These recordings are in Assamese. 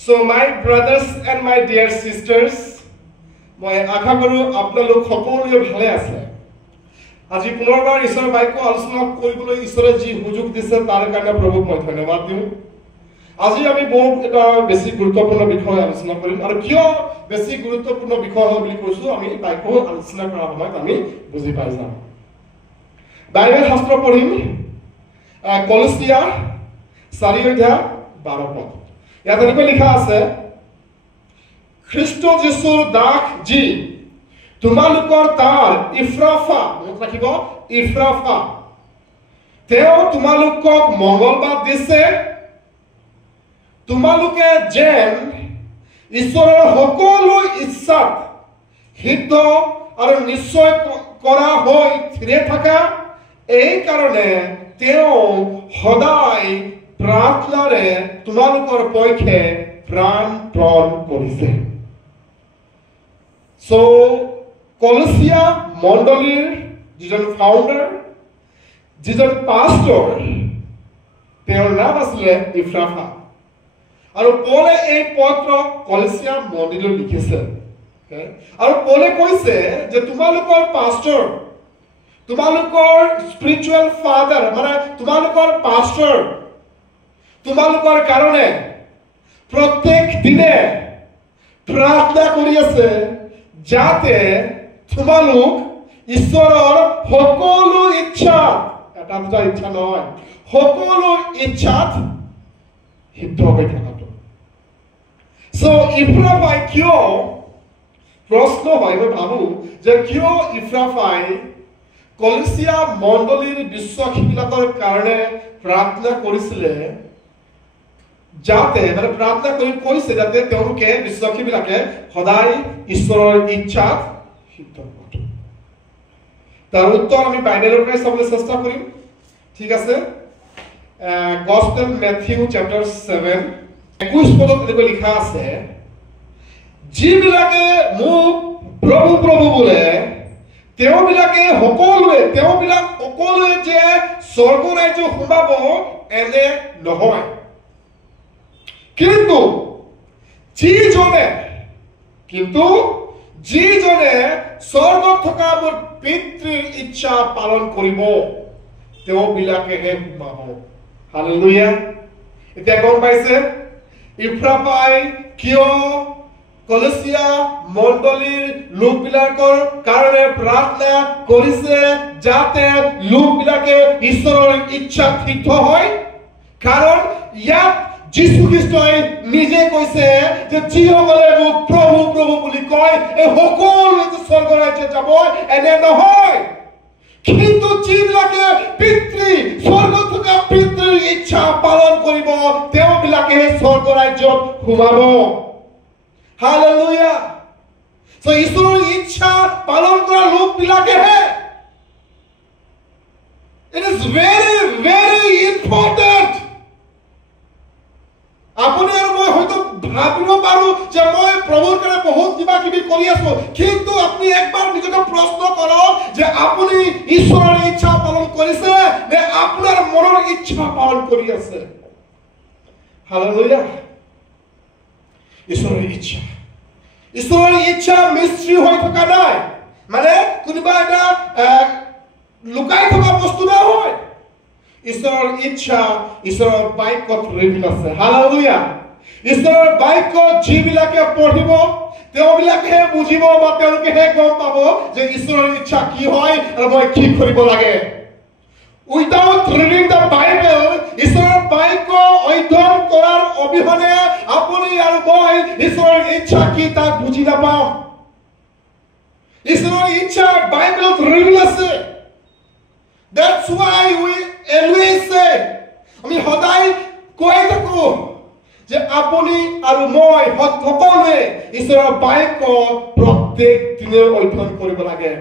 So my brothers and my dear sisters, মই আশা কৰো আপোনালোক সকলোৱে ভালে আছে। আজি পুনৰবাৰ ঈশ্বৰৰ বাক্য আলোচনা কৰিবলৈ ঈশ্বৰে যি সুযোগ দিছে তাৰ কাৰণে প্ৰভুক মই ধন্যবাদ দিওঁ। আজি আমি বহুত এটা বেছি গুৰুত্বপূৰ্ণ বিষয় আলোচনা কৰিম আৰু কিয় বেছি গুৰুত্বপূৰ্ণ বিষয় হয় বুলি কৈছো আমি বাক্য আলোচনা কৰাৰ সময়ত আমি বুজি পাই যাম। বাইবেল শাস্ত্ৰ পঢ়িম কলছিয়া 4:12 ইয়াত এনেকৈ লিখা আছে, খ্ৰীষ্ট যীশুৰ দাস যি তোমালোকৰ তাৰ ইফ্ৰাফা, মনত ৰাখিব ইফ্ৰাফা, তেওঁ তোমালোকক মংগলবাদ দিছে, তোমালোকে যেন ঈশ্বৰৰ সকলো ইচ্ছাত সিদ্ধ আৰু নিশ্চয় কৰা হৈ থিৰে থাকা, এই কাৰণে তেওঁ সদায় প্ৰাৰ্থনাৰে তোমালোকৰ পক্ষে প্ৰাণ কৰিছে। So কলছিয়া মণ্ডলীৰ যিজন ফাউণ্ডাৰ, যিজন পাষ্টৰ, তেওঁৰ নাম আছিলে ইফ্ৰাফা। আৰু পৌলে এই পত্ৰ কলছিয়া মণ্ডলীলৈ লিখিছে আৰু পৌলে কৈছে যে তোমালোকৰ পাষ্টৰ, তোমালোকৰ স্পিৰিচুৱেল ফাদাৰ, মানে তোমালোকৰ পাষ্টৰ তোমালোকৰ কাৰণে প্ৰত্যেক দিনে প্ৰাৰ্থনা কৰি আছে যাতে তোমালোক ঈশ্বৰৰ সকলো ইচ্ছা, এটা দুটা ইচ্ছা নহয়, সকলো ইচ্ছাত সিদ্ধ হৈ থকাটো। সো ইফ্ৰাফাই কিয়, প্ৰশ্ন হয় মই ভাবো যে কিয় ইফ্ৰাফাই কলছিয়া মণ্ডলীৰ বিশ্বাসীবিলাকৰ কাৰণে প্ৰাৰ্থনা কৰিছিলে, যাতে মানে প্ৰাৰ্থনা কৰি কৈছে যাতে তেওঁলোকে বিশ্বাসীবিলাকে সদায় ঈশ্বৰৰ ইচ্ছাত সিদ্ধ হয়। তাৰ উত্তৰ আমি বাইবেলৰ পৰাই চাবলৈ চেষ্টা কৰিম, ঠিক আছে? গস্পেল মেথিউ চেপ্টাৰ 7 21 পদত এনেকৈ লিখা আছে, যিবিলাকে মোক প্ৰভু প্ৰভু বোলে তেওঁবিলাক সকলোৱে যে স্বৰ্গ ৰাজ্য সোমাব এনে নহয়, কিন্তু যিজনে স্বৰ্গত থকা মোৰ পিতৃৰ ইচ্ছা পালন কৰিব তেওঁবিলাকেহে সোমাব। হালেলুয়া। এতিয়া গম পাইছে ইফ্ৰাফাই কিয় কলছিয়া মণ্ডলীৰ লোকবিলাকৰ কাৰণে প্ৰাৰ্থনা কৰিছে যাতে লোকবিলাকে ঈশ্বৰৰ ইচ্ছাত সিদ্ধ হয়। কাৰণ ইয়াত যীশু খ্ৰীষ্টই নিজে কৈছে যে যিসকলে মোক প্ৰভু প্ৰভু বুলি কয় এই সকলোৱে স্বৰ্গ ৰাজ্যত যাব এনে নহয়, কিন্তু যিবিলাকে স্বৰ্গত থকা পিতৃৰ ইচ্ছা পালন কৰিব তেওঁবিলাকেহে স্বৰ্গ ৰাজ্যত সোমাব। হালেলুয়া। সো ঈশ্বৰৰ ইচ্ছা পালন কৰা লোকবিলাকেহে। It is very very important. আপুনি আৰু মই হয়তো ভাবিব পাৰো যে মই প্ৰভুৰ কাৰণে বহুত কিবা কিবি কৰি আছো, কিন্তু আপুনি একবাৰ নিজকে প্ৰশ্ন কৰক যে আপুনি ঈশ্বৰৰ ইচ্ছা পালন কৰিছে নে আপোনাৰ মনৰ ইচ্ছা পালন কৰি আছে? হালেলুয়া। ঈশ্বৰৰ ইচ্ছা মিস্ত্ৰী হৈ থকা নাই, মানে কোনোবা এটা লুকাই থকা বস্তু নহয়। ঈশ্বৰৰ ইচ্ছা ঈশ্বৰৰ বাক্যত ৰিভিল আছে। হালেলুয়া। ঈশ্বৰৰ বাক্য যিবিলাকে পঢ়িব তেওঁবিলাকেহে বুজিব বা তেওঁলোকেহে গম পাব যে ঈশ্বৰৰ ইচ্ছা কি হয় আৰু মই কি কৰিব লাগে। উইদাউট ৰিডিং দ্য বাইবেল, ঈশ্বৰৰ বাক্য অধ্যয়ন কৰাৰ অবিহনে আপুনি আৰু মই ঈশ্বৰৰ ইচ্ছা কি তাক বুজি নাপাম। ঈশ্বৰৰ ইচ্ছা বাইবেলত ৰিভিল আছে। That's why we always say, আমি সদায় কৈ থাকো যে আপুনি আৰু মই সকলোৱে ঈশ্বৰৰ বাক্য প্ৰত্যেক দিনে অধ্যয়ন কৰিব লাগে।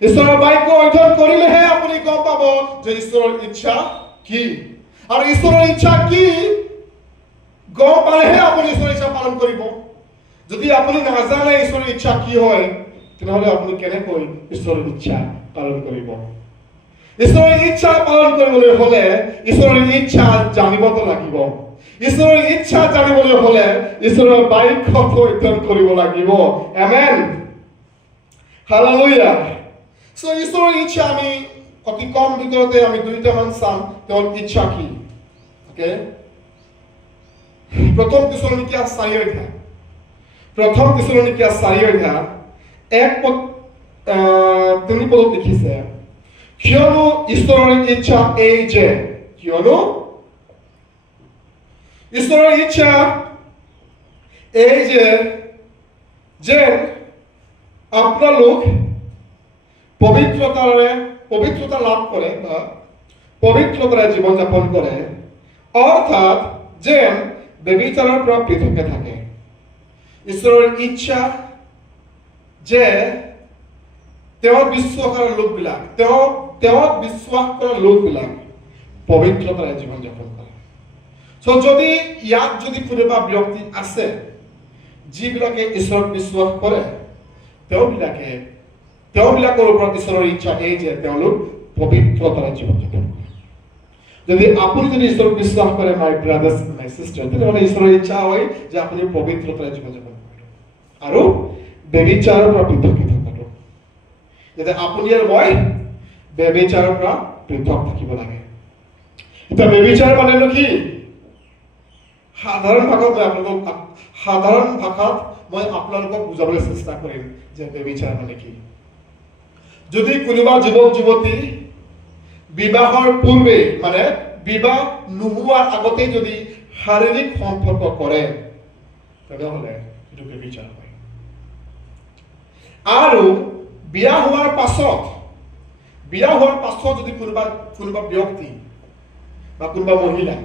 ঈশ্বৰৰ বাক্য অধ্যয়ন কৰিলেহে আপুনি গম পাব যে ঈশ্বৰৰ ইচ্ছা কি, আৰু ঈশ্বৰৰ ইচ্ছা কি গম পালেহে আপুনি ঈশ্বৰৰ ইচ্ছা পালন কৰিব। যদি আপুনি নাজানে ঈশ্বৰৰ ইচ্ছা কি হয় তেনেহলে আপুনি কেনেকৈ ঈশ্বৰৰ ইচ্ছা পালন কৰিব? ঈশ্বৰৰ ইচ্ছা পালন কৰিবলৈ হলে ঈশ্বৰৰ ইচ্ছা জানিবতো লাগিব। ঈশ্বৰৰ ইচ্ছা জানিবলৈ হলে ঈশ্বৰৰ বাক্য অধ্যয়ন কৰিব লাগিব আমেন হালেলুয়া সো ঈশ্বৰৰ ইচ্ছা আমি অতি কম ভিতৰতে আমি দুইটামান চাম তেওঁৰ ইচ্ছা কি ওকে প্ৰথম তেছালোনিকিয়া 4 অধ্যায় প্ৰথম তেছালোনিকিয়া 4 অধ্যায় 1 পদত লিখিছে কিয়নো ঈশ্বৰৰ ইচ্ছা এই যে কিয়নো ঈশ্বৰৰ ইচ্ছা এই যে আপোনালোক পবিত্ৰতা লাভ কৰে বা পবিত্ৰতাৰে জীৱন যাপন কৰে অৰ্থাৎ যেন ব্যভিচাৰৰ পৰা পৃথকে থাকে ঈশ্বৰৰ ইচ্ছা যে তেওঁ বিশ্বাস কৰা লোকবিলাক তেওঁ বিশ্বাস কৰা লোকবিলাক পবিত্ৰতাৰে জীৱন যাপন কৰে সো যদি ইয়াত যদি কোনোবা ব্যক্তি আছে যিবিলাকে ঈশ্বৰক বিশ্বাস কৰে তেওঁবিলাকৰ ওপৰত ঈশ্বৰৰ ইচ্ছা এই যে তেওঁলোক পবিত্ৰতাৰে জীৱন যাপন কৰে যদি আপুনি যদি ঈশ্বৰক বিশ্বাস কৰে মাই ব্ৰাদাৰ্ছ মাই সিস্টাৰ তেতিয়াহ'লে ঈশ্বৰৰ ইচ্ছা হয় যে আপুনি পবিত্ৰতাৰে জীৱন যাপন কৰিব আৰু ব্যভিচাৰৰ পৰা পৃথক থকাটো যাতে আপুনি আৰু মই ব্যভিচাৰৰ পৰা পৃথক থাকিব লাগে এতিয়া ব্যভিচাৰ মানেনো কি সাধাৰণ ভাষাত মই আপোনালোকক বুজাবলৈ চেষ্টা কৰিম যে ব্যভিচাৰ মানে কি যদি কোনোবা যুৱক যুৱতী বিবাহৰ পূৰ্বে মানে বিবাহ নোহোৱাৰ আগতে যদি শাৰীৰিক সম্পৰ্ক কৰে তেতিয়াহ'লে এইটো ব্যভিচাৰ হয় আৰু বিয়া হোৱাৰ পাছত যদি কোনোবা ব্যক্তি বা কোনোবা মহিলা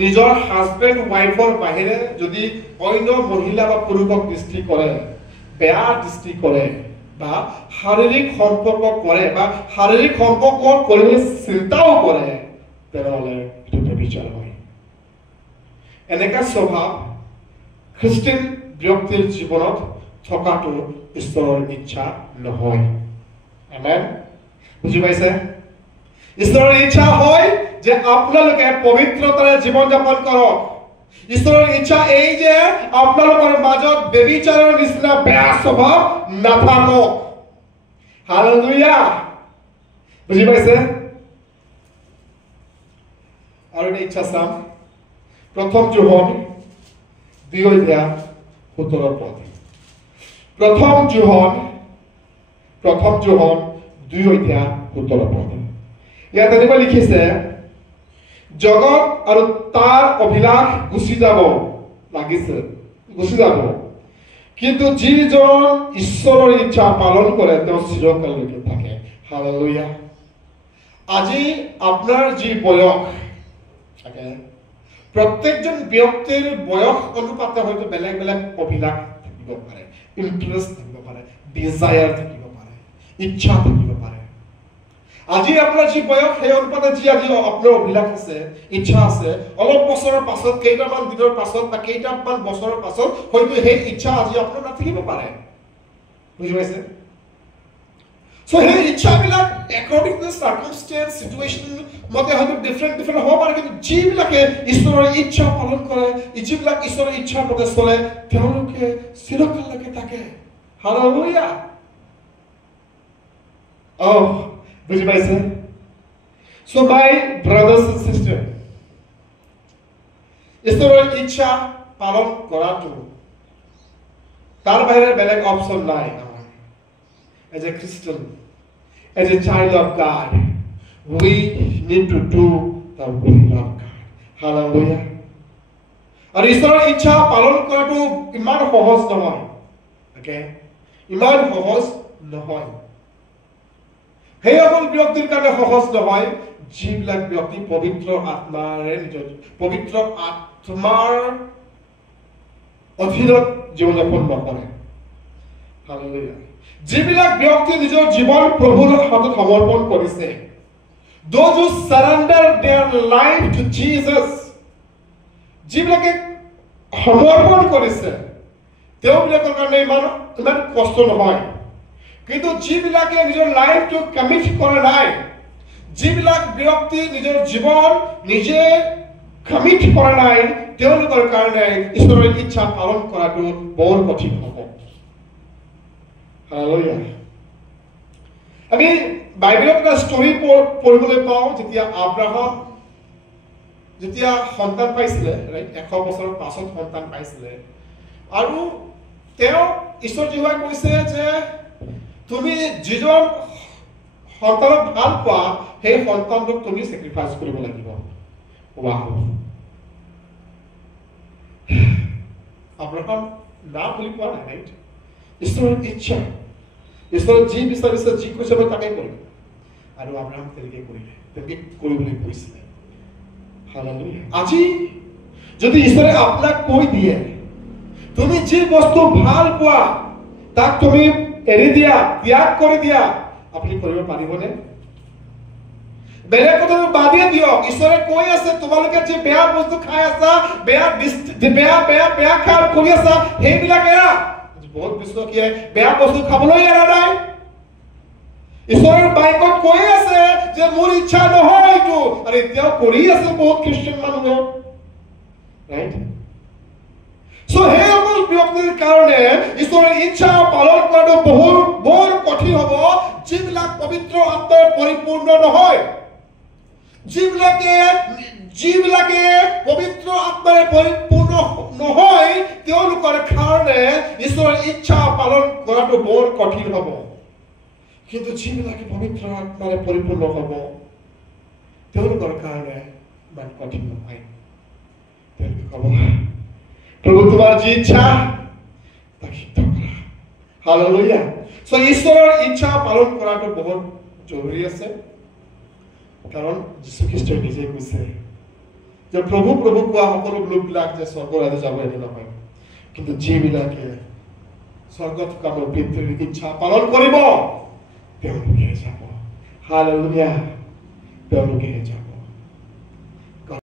নিজৰ হাজবেণ্ড ওয়াইফৰ বাহিৰে যদি অন্য মহিলা বা পুৰুষক দৃষ্টি কৰে বেয়া দৃষ্টি কৰে বা শাৰীৰিক সম্পৰ্ক কৰে বা শাৰীৰিক সম্পৰ্ক কৰিবলৈ চিন্তাও কৰে তেতিয়াহ'লে এইটো ব্যভিচাৰ হয় এনেকা স্বভাৱ খ্ৰীষ্টান ব্যক্তিৰ জীৱনত থকাটো ঈশ্বৰৰ ইচ্ছা নহয় আমেন বুজি পাইছে ঈশ্বৰৰ ইচ্ছা হয় যে আপোনালোকে পবিত্ৰতাৰে জীৱন যাপন কৰক ঈশ্বৰৰ ইচ্ছা এই যে আপোনালোকৰ মাজত ব্যভিচাৰৰ নিচিনা বেয়া স্বভাৱ নাথাকক হালেলুয়া বুজি পাইছে আৰু এটা ইচ্ছা চাম প্ৰথম যোহন 2 অধ্যায় 17 পদ প্ৰথম যোহন 2 অধ্যায় 17 পদ ইয়াত এনেকুৱা লিখিছে জগত আৰু তাৰ অভিলাষ গুচি যাব কিন্তু যিজন ঈশ্বৰৰ ইচ্ছা পালন কৰে তেওঁ চিৰকাললৈকে থাকে হালেলুয়া আজি আপোনাৰ যি বয়স থাকে প্ৰত্যেকজন ব্যক্তিৰ বয়স অনুপাতে হয়তো বেলেগ বেলেগ অভিলাষ থাকিব পাৰে ইন্টাৰেষ্ট থাকিব পাৰে ডিজায়াৰ থাকিব পাৰে ইচ্ছা থাকিব পাৰে আজি আপোনাৰ যি বয়স সেই অনুপাতে যি আজি আপোনাৰ অভিলাষ আছে ইচ্ছা আছে অলপ বছৰৰ পাছত কেইটামান দিনৰ পাছত বা কেইটামান বছৰৰ পাছত হয়তো সেই ইচ্ছা আজি আপোনাৰ নাথাকিব পাৰে বুজি পাইছে সো সেই ইচ্ছাবিলাক according to circumstance situation মতে হয়তো ডিফাৰেন্ট হ'ব পাৰে কিন্তু যিবিলাকে ঈশ্বৰৰ ইচ্ছা পালন কৰে যিবিলাক ঈশ্বৰৰ ইচ্ছাৰ মতে চলে তেওঁলোকে চিৰকাললৈকে থাকে হালেলুয়া বুজি পাইছে সো মাই ব্ৰাদাৰ্ছ এণ্ড সিস্টাৰ ঈশ্বৰৰ ইচ্ছা পালন কৰাটো তাৰ বাহিৰে বেলেগ অপচন নাই আমাৰ এজ এ খ্ৰীষ্টান as a child of God we need to do the will of God hallelujah আৰু ঈশ্বৰৰ ইচ্ছা পালন কৰাটো ইমান সহজ নহয় ওকে ইমান সহজ নহয় সেই সকল ব্যক্তিৰ কাৰণে সহজ নহয় যিবিলাক ব্যক্তি পবিত্ৰ আত্মাৰ অধীনত জীৱন যাপন নকৰে হালেলুয়া যিবিলাক ব্যক্তি নিজৰ জীৱন প্ৰভুৰ হাতত সমৰ্পণ কৰিছে those who surrender their life to Jesus যিবিলাকে সমৰ্পণ কৰিছে তেওঁবিলাকৰ কাৰণে ইমান কষ্ট নহয় কিন্তু যিবিলাকে নিজৰ লাইফটো কমিট কৰা নাই যিবিলাক ব্যক্তি নিজৰ জীৱন নিজে কমিট কৰা নাই তেওঁলোকৰ কাৰণে ঈশ্বৰৰ ইচ্ছা পালন কৰাটো বৰ কঠিন হ'ব। হালেলুয়া। আমি বাইবেলত এটা ষ্টৰী পঢ়িবলৈ পাওঁ, যেতিয়া আব্ৰাহাম যেতিয়া সন্তান পাইছিলে, ৰাইট, 100 বছৰৰ পাছত সন্তান পাইছিলে, আৰু তেওঁ ঈশ্বৰ জীৱাই কৈছে যে তুমি যিজন সন্তানক ভাল পোৱা সেই সন্তানটোক তুমি চেক্ৰিফাইচ কৰিব লাগিব। আব্ৰাহাম না বুলি কোৱা নাই, ৰাইট, ঈশ্বৰৰ ইচ্ছা, ঈশ্বৰে যি বিচাৰিছে, যি কৈছে তাকে কৰিম, আৰু আব্ৰাহাম তেনেকে কৰিলে, তেনেকে কৰিবলৈ কৈছিলে। হালেলুয়া। আজি যদি ঈশ্বৰে আপোনাক কৈ দিয়ে তুমি যি বস্তু ভাল পোৱা তাক তুমি এৰি দিয়া, ত্যাগ কৰি দিয়া, আপুনি কৰিব পাৰিবনে? বেলেগ কথা বাদিয়ে দিয়ক, ঈশ্বৰে কৈ আছে তোমালোকে যে বেয়া বস্তু খাই আছা, বেয়া কাম কৰি আছা, সেইবিলাক এৰা। বহুত বিশ্বাসীয়ে বেয়া বস্তু খাবলৈ এৰা নাই। ঈশ্বৰৰ বাইকত কৈ আছে যে মোৰ ইচ্ছা নহয় এইটো, আৰু এতিয়াও কৰি আছে বহুত খ্ৰীষ্টান মানুহে, ৰাইট? সো সেই সকল ব্যক্তিৰ কাৰণে ঈশ্বৰৰ ইচ্ছা পালন কৰাটো বৰ কঠিন হ'ব, যিবিলাক পবিত্ৰ আত্মাৰে পৰিপূৰ্ণ নহয়, যিবিলাকে পবিত্ৰ আত্মাৰে পৰিপূৰ্ণ নহয়, তেওঁলোকৰ কাৰণে ঈশ্বৰৰ ইচ্ছা পালন কৰাটো বৰ কঠিন হ'ব। কিন্তু যিবিলাকে পবিত্ৰ আত্মাৰে পৰিপূৰ্ণ হ'ব তেওঁলোকৰ কাৰণে ইমান কঠিন নহয়। তেওঁলোকে ক'ব, প্ৰভু তোমাৰ যি ইচ্ছা তাক সিদ্ধ কৰা। হালেলুয়া। সো ঈশ্বৰৰ ইচ্ছা পালন কৰাটো বহুত জৰুৰী আছে, কাৰণ যীশু খ্ৰীষ্টই নিজে কৈছে যে প্ৰভু প্ৰভু কোৱা সকলো লোকবিলাক যে স্বৰ্গৰ ৰাজ্যত যাব এনে নহয়, কিন্তু যিবিলাকে স্বৰ্গত থকা মোৰ পিতৃৰ ইচ্ছা পালন কৰিব তেওঁলোকে যাব। হালেলুয়া, তেওঁলোকে যাব।